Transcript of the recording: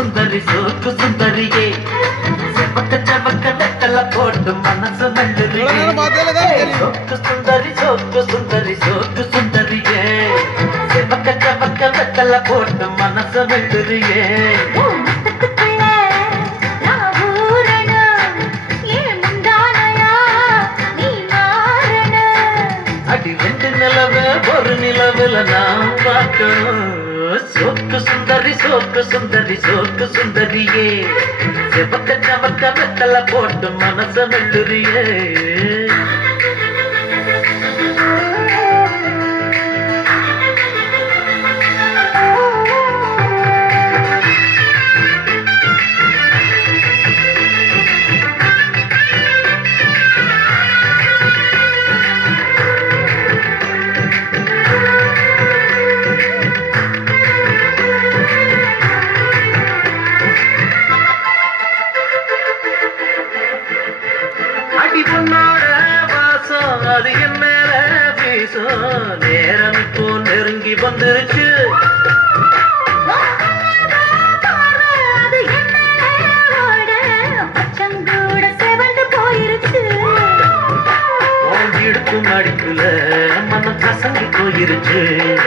சுந்தரி சோக்கு சுந்தரியே செவக்க செவக்க வெத்தல போட்டு மனசு மெல்லுறியே சோக்கு சுந்தரி சோக்கு சுந்தரி சோக்கு சுந்தரியே செவக்க செவக்க வெத்தல போட்டு மனசு மெல்லுறியே அடி ரெண்டு நிலவு ஒரு நிலவுல நாம் பார்க்கணும் சோக்கு சுந்தரி சோக்கு சுந்தரி சோக்கு சுந்தரியே செவக்க செவக்க வெத்தல போட்டு மனச மெல்லுறியே பொன்னோட வாசம் அது என் மேல வீசும் நேரம் இப்போ நெருங்கி வந்துருச்சு இடுக்கும் அடிப்புல மனம் கசங்கி போயிருச்சு